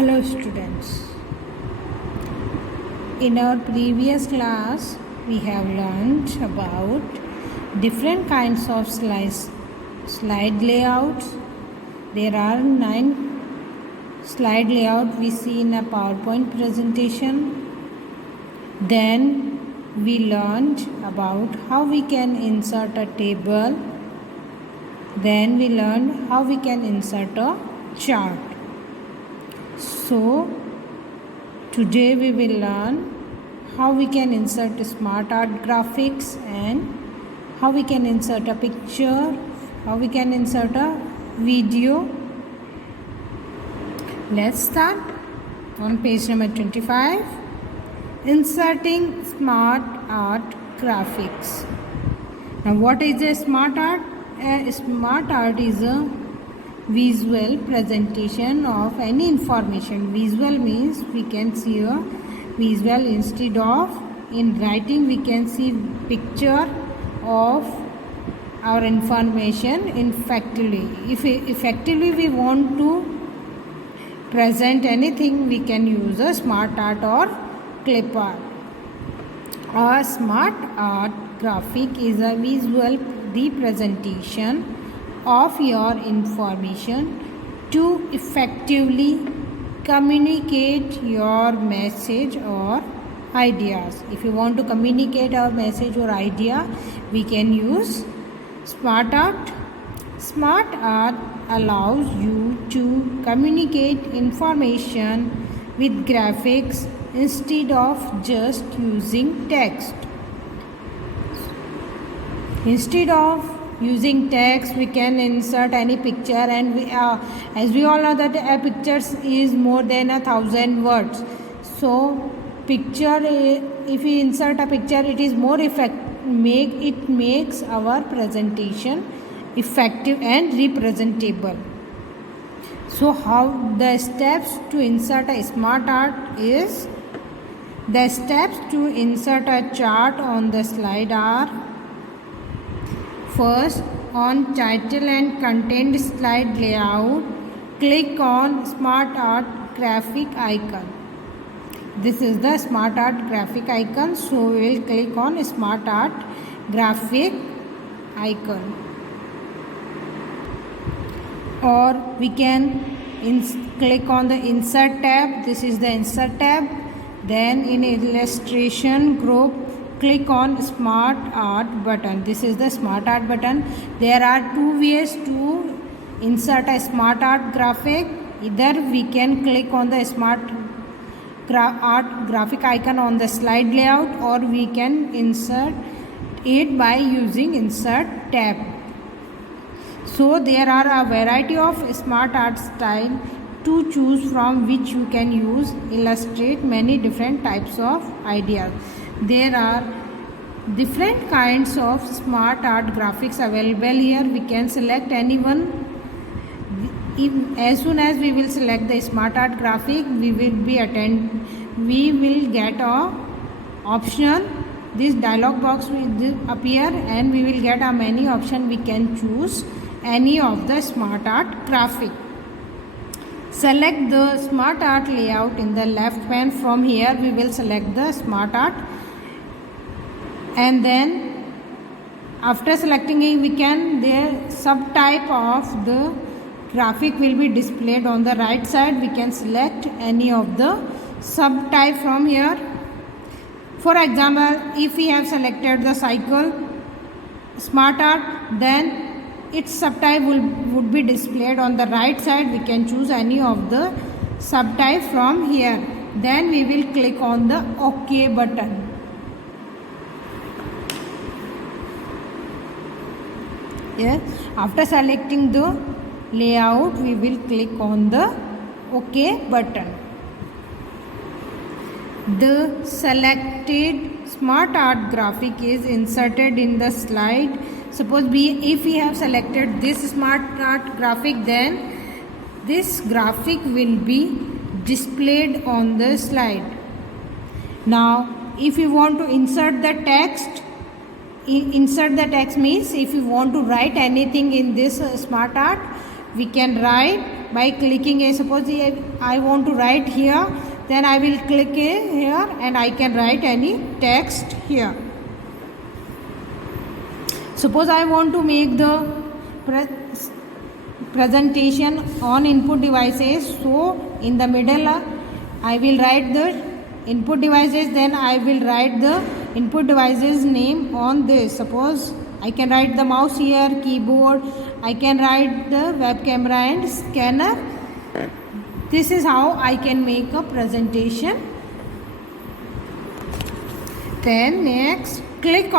Hello students. In our previous class we have learned about different kinds of slide layouts. There are 9 slide layout we see in a PowerPoint presentation. Then we learned about how we can insert a table. Then we learned how we can insert a chart. So today we will learn how we can insert smart art graphics and how we can insert a picture, how we can insert a video. Let's start on page number 25. Inserting smart art graphics. Now what is a smart art? A smart art is a visual presentation of any information. Visual means we can see a visual instead of in writing we can see picture of our information effectively. If effectively we want to present anything, we can use a smart art or clip art. A smart art graphic is a visual representation of your information to effectively communicate your message or ideas. If you want to communicate our message or idea, we can use smart art. Smart art allows you to communicate information with graphics instead of just using text. Instead of using text, we can insert any picture, and as we all know that a picture is more than 1,000 words. So picture, if we insert a picture, it is more it makes our presentation effective and representable. So how the steps to insert a smart art is, the steps to insert a chart on the slide are: first, on title and content slide layout, click on smart art graphic icon. This is the smart art graphic icon, so we will click on smart art graphic icon. Or we can click on the insert tab. This is the insert tab. Then in illustration group, click on smart art button. This is the smart art button. There are two ways to insert a smart art graphic. Either we can click on the smart art graphic icon on the slide layout, or we can insert it by using insert tab. So there are a variety of smart art style to choose from, which you can use illustrate many different types of ideas. There are different kinds of smart art graphics available here. We can select any one. As soon as we will select the smart art graphic, we will get a option. This dialog box will appear and we will get a many option. We can choose any of the smart art graphic. Select the smart art layout in the left pane. From here we will select the smart art, and then after selecting it, we can, the subtype of the graphic will be displayed on the right side. We can select any of the subtype from here. For example, if we have selected the cycle smart art, then its subtype would be displayed on the right side. We can choose any of the subtype from here. Then we will click on the OK button. Yes. After selecting the layout, we will click on the OK button. The selected smart art graphic is inserted in the slide. Suppose if we have selected this smart art graphic, then this graphic will be displayed on the slide. Now if you want to insert the text, insert the text means if you want to write anything in this smart art, we can write by clicking a, suppose I want to write here, then I will click here and I can write any text here. Suppose I want to make the presentation on input devices, so in the middle I will write the input devices, then I will write the input devices name on this. Suppose I can write the mouse here, keyboard, I can write the web camera and scanner. This is how I can make a presentation. Then next, click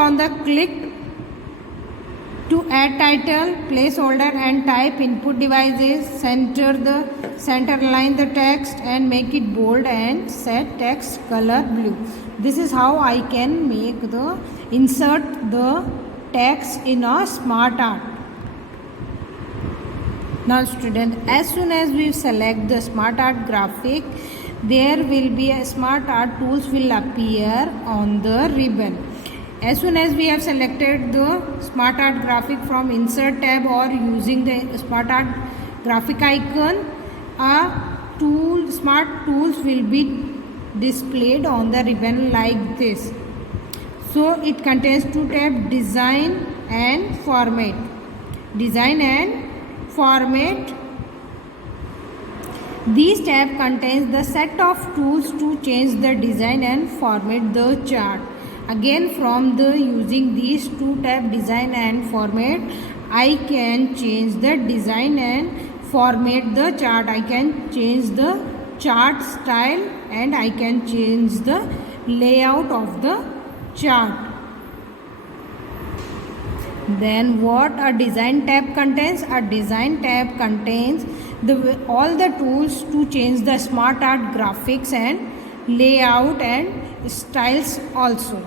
to add title, placeholder and type input devices, center line the text and make it bold and set text color blue. This is how I can insert the text in a smart art. Now student, as soon as we select the smart art graphic, there will be a smart art tools will appear on the ribbon. As soon as we have selected the smart art graphic from insert tab or using the smart art graphic icon, smart tools will be displayed on the ribbon like this. So it contains two tabs, design and format. Design and format. These tab contains the set of tools to change the design and format the chart. Again, from the using these two tab, design and format, I can change the design and format the chart. I can change the chart style and I can change the layout of the chart. Then what a design tab contains? A design tab contains all the tools to change the smart art graphics and layout and styles also.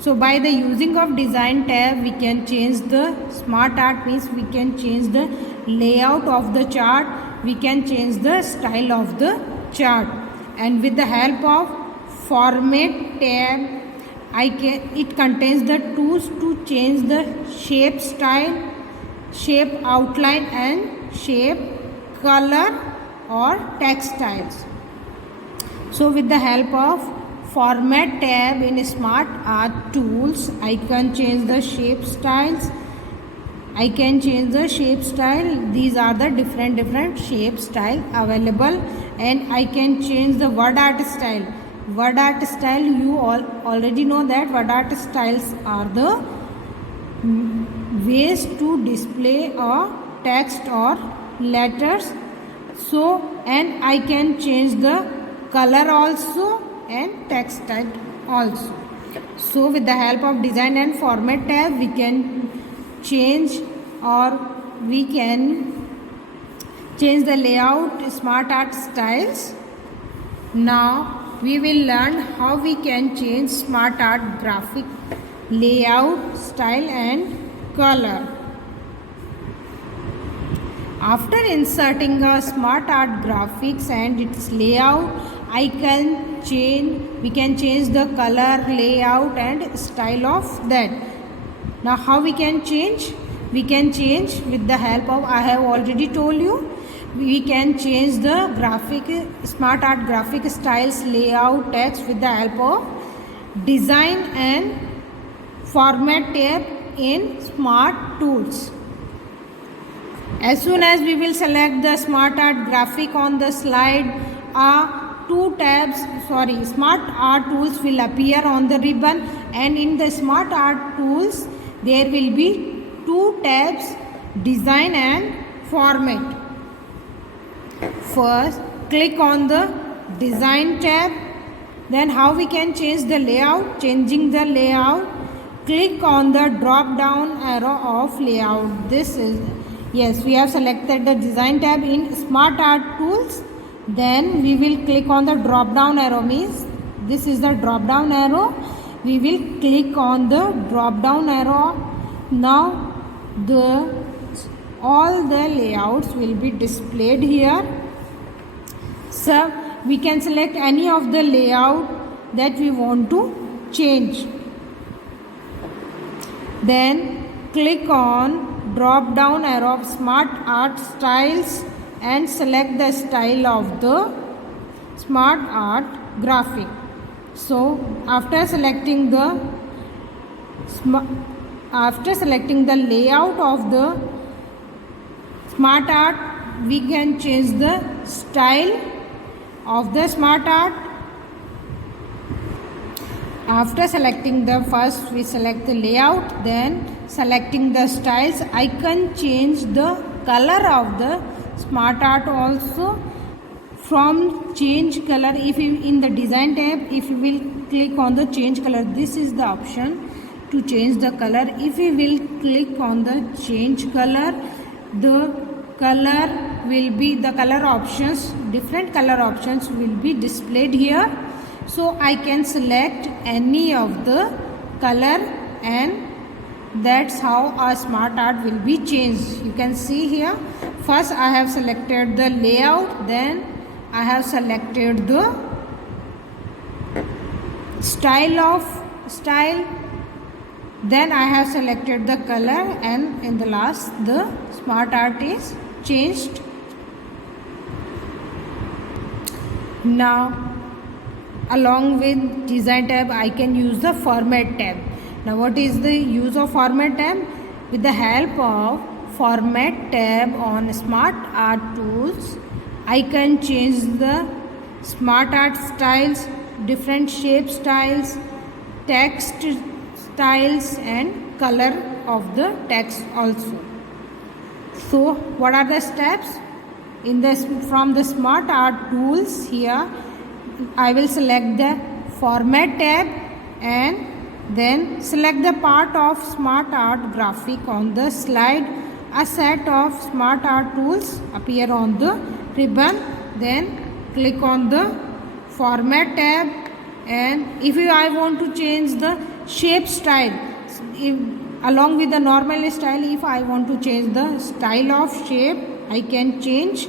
So by the using of design tab, we can change the smart art, means we can change the layout of the chart, we can change the style of the chart. And with the help of format tab, it contains the tools to change the shape style, shape outline and shape color or text styles. So with the help of format tab in smart art tools, I can change the shape styles. I can change the shape style. These are the different shape style available, and I can change the word art style. Word art style, you all already know that word art styles are the ways to display a text or letters. So, and I can change the color also and text type also. So with the help of design and format tab, we can change the layout, smart art styles. Now we will learn how we can change smart art graphic layout, style and color. After inserting a smart art graphics and its layout, we can change the color, layout and style of that. Now how we can change? We can change with the help of, I have already told you, we can change the smart art graphic styles, layout, text with the help of design and format tab in smart tools. As soon as we will select the smart art graphic on the slide, smart art tools will appear on the ribbon, and in the smart art tools there will be two tabs, design and format. First, click on the design tab. Then how we can change the layout? Changing the layout, click on the drop down arrow of layout. Yes, we have selected the design tab in smart art tools. Then we will click on the drop down arrow, means this is the drop down arrow. We will click on the drop down arrow. Now all the layouts will be displayed here. So we can select any of the layout that we want to change. Then click on drop down arrow of smart art styles. and select the style of the smart art graphic. So after selecting the layout of the smart art, we can change the style of the smart art. After selecting the first, we select the layout, then selecting the styles, I can change the color of the smart art also. From change color, if you in the design tab, if you will click on the change color, this is the option to change the color. If you will click on the change color, the color will be the color options, different color options will be displayed here. So I can select any of the color, and that's how our smart art will be changed. You can see here, first I have selected the layout, then I have selected the style, then I have selected the color, and in the last the smart art is changed. Now along with design tab, I can use the format tab. Now what is the use of format tab? With the help of format tab on smart art tools, I can change the smart art styles, different shape styles, text styles, and color of the text also. So what are the steps? From the smart art tools, here I will select the format tab and then select the part of smart art graphic on the slide. A set of smart art tools appear on the ribbon. Then click on the format tab, and if I want to change the shape style, along with the normal style, if I want to change the style of shape, I can change.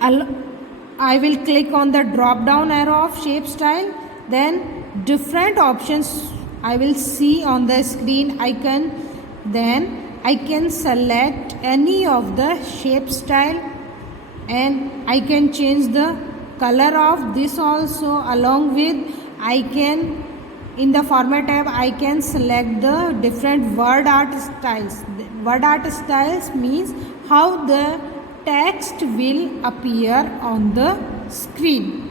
I will click on the drop down arrow of shape style, then different options I will see on the screen icon. Then I can select any of the shape style, and I can change the color of this also. Along with, I can, in the format tab, I can select the different word art styles. Word art styles means how the text will appear on the screen.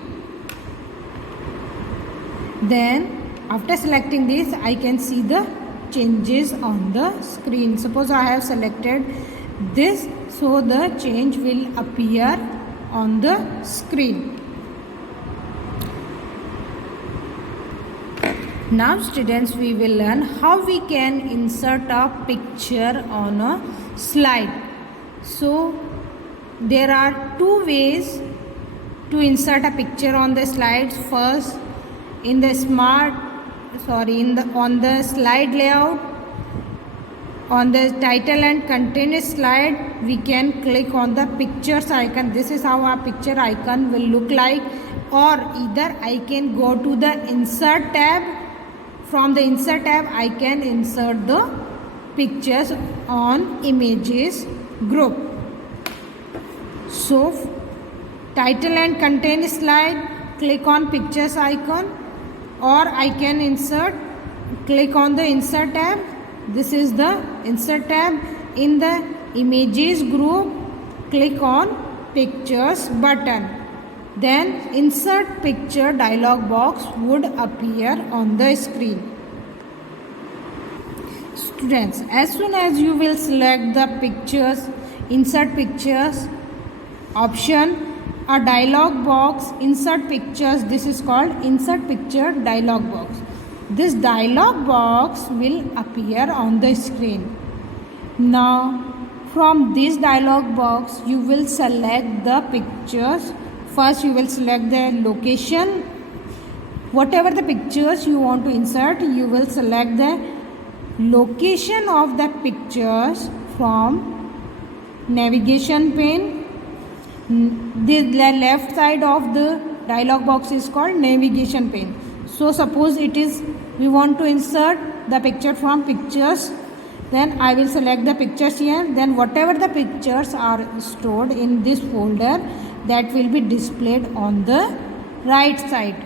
Then after selecting this, I can see the changes on the screen. Suppose I have selected this, so the change will appear on the screen. Now students, we will learn how we can insert a picture on a slide. So there are two ways to insert a picture on the slides. First, on the slide layout, on the title and content slide, we can click on the pictures icon. This is how our picture icon will look like. Or either I can go to the insert tab. From the insert tab, I can insert the pictures on images group. So title and content slide, click on pictures icon, or I can click on the insert tab. This is the insert tab. In the images group, click on pictures button. Then insert picture dialog box would appear on the screen. Students, as soon as you will select the pictures, insert pictures option, a dialog box, insert pictures, this is called insert picture dialog box. This dialog box will appear on the screen. Now from this dialog box, you will select the pictures. First you will select the location. Whatever the pictures you want to insert, you will select the location of the pictures from navigation pane. The left side of the dialog box is called navigation pane. So suppose we want to insert the picture from pictures then I will select the pictures here. Then whatever the pictures are stored in this folder, that will be displayed on the right side.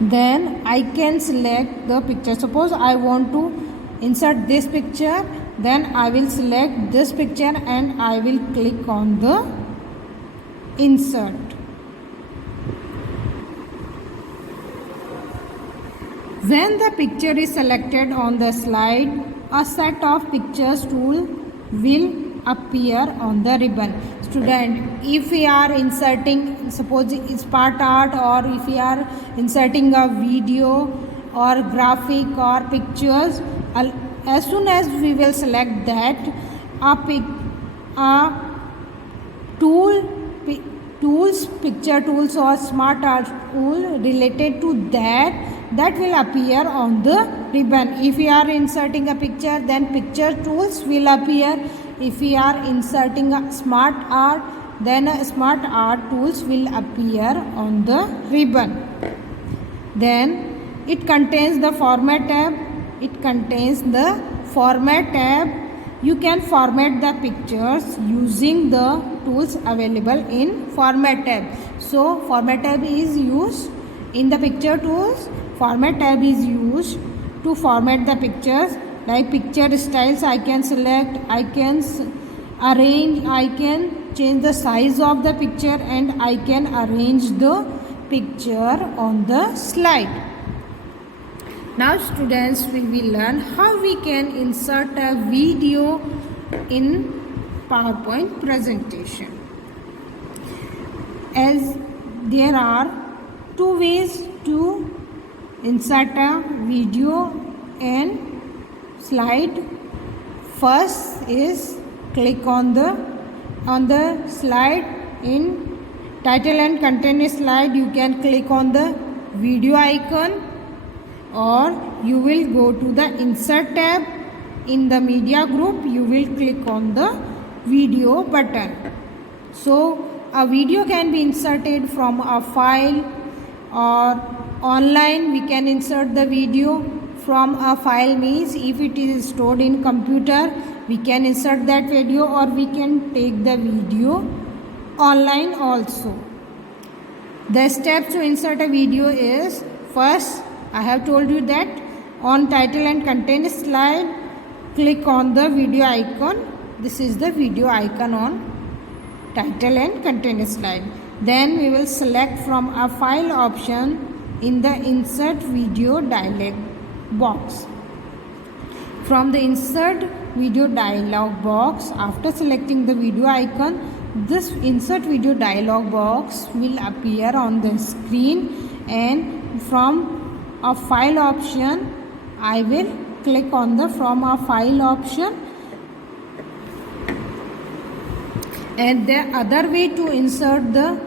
Then I can select the picture. Suppose I want to insert this picture, then I will select this picture and I will click on the insert. When the picture is selected on the slide, a set of pictures tool will appear on the ribbon. Student, if we are inserting, suppose it's part art, or if we are inserting a video or graphic or pictures, as soon as we will select that, a picture tools or smart art tool related to that will appear on the ribbon. If we are inserting a picture, then picture tools will appear. If we are inserting a smart art, then smart art tools will appear on the ribbon. Then it contains the format tab. You can format the pictures using the tools available in format tab. So format tab is used in the picture tools. Format tab is used to format the pictures. Like picture styles, I can select, I can arrange, I can change the size of the picture, and I can arrange the picture on the slide. Now students, we will learn how we can insert a video in PowerPoint presentation. As there are two ways to insert a video and slide. First is click on the slide. In title and content slide, you can click on the video icon, or you will go to the insert tab. In the media group, you will click on the video button. So a video can be inserted from a file, or online we can insert the video from a file. Means if it is stored in computer, we can insert that video, or we can take the video online also. The steps to insert a video is, first I have told you that on title and content slide, click on the video icon. This is the video icon on title and content slide. Then we will select from a file option in the insert video dialog box. From the insert video dialog box, after selecting the video icon, this insert video dialog box will appear on the screen, and from a file option, I will click on the from a file option. And the other way to insert the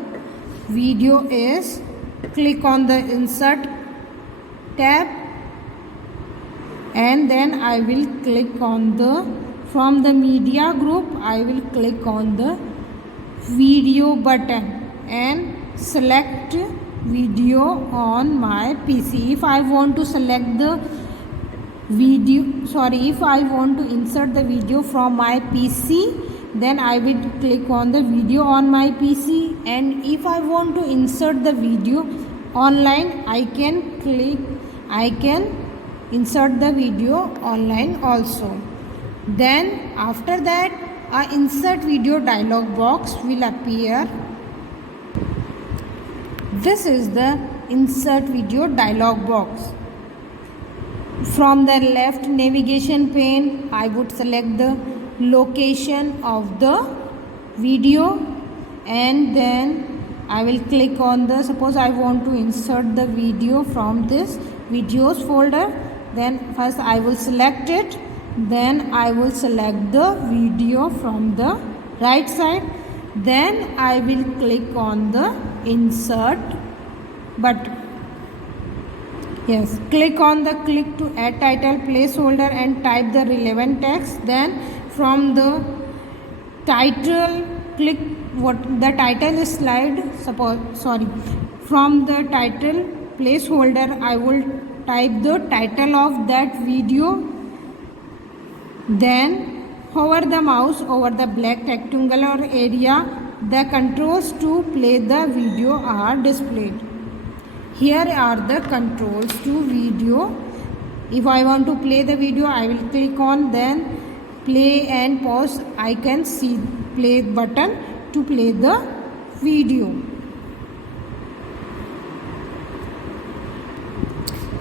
video is click on the insert tab, and then I will click on the from the media group, I will click on the video button and select video on my PC. If I want to select the if I want to insert the video from my PC, then I will click on the video on my PC. And if I want to insert the video online, I can insert the video online also. Then after that, a insert video dialog box will appear. This is the insert video dialog box. From the left navigation pane, I would select the location of the video, and then I will click on the, suppose I want to insert the video from this videos folder, then first I will select it, then I will select the video from the right side, then I will click on the insert button. Yes, click on the click to add title placeholder and type the relevant text. Then from the title, click what the title is slide. From the title placeholder, I will type the title of that video Then hover the mouse over the black rectangular area. The controls to play the video are displayed. Here are the controls to video. If I want to play the video, I will click on then play and pause. I can see play button to play the video.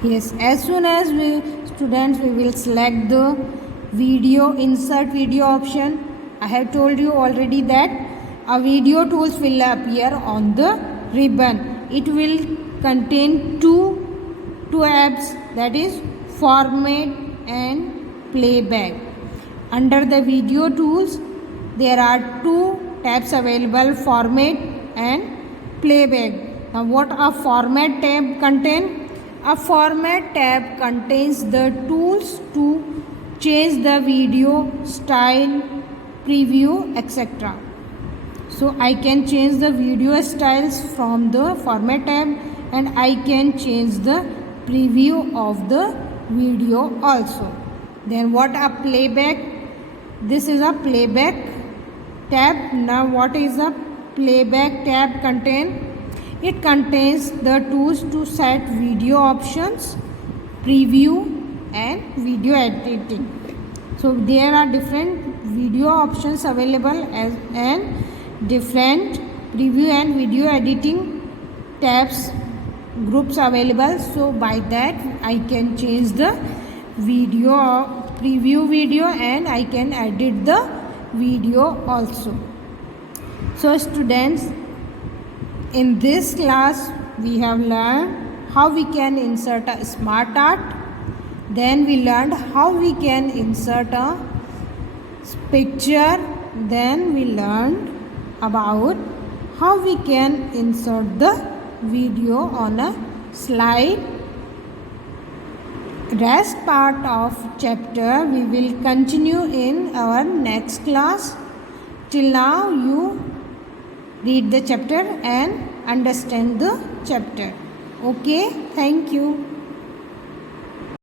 Yes, as soon as we will select the video, insert video option. I have told you already that a video tools will appear on the ribbon. It will contain two tabs, that is format and playback. Under the video tools there are two tabs available, format and playback. Now what a format tab contain? A format tab contains the tools to change the video style, preview, etc. So I can change the video styles from the format tab, and I can change the preview of the video also. Then what a playback? This is a playback tab. Now what is a playback tab contain? It contains the tools to set video options, preview and video editing. So there are different video options available and different preview and video editing tabs groups available. So by that I can change the video, preview video, and I can edit the video also. So students, in this class we have learned how we can insert a smart art. Then we learned how we can insert a picture. Then we learned about how we can insert the video on a slide. Rest part of chapter we will continue in our next class. Till now you read the chapter and understand the chapter. Okay, thank you.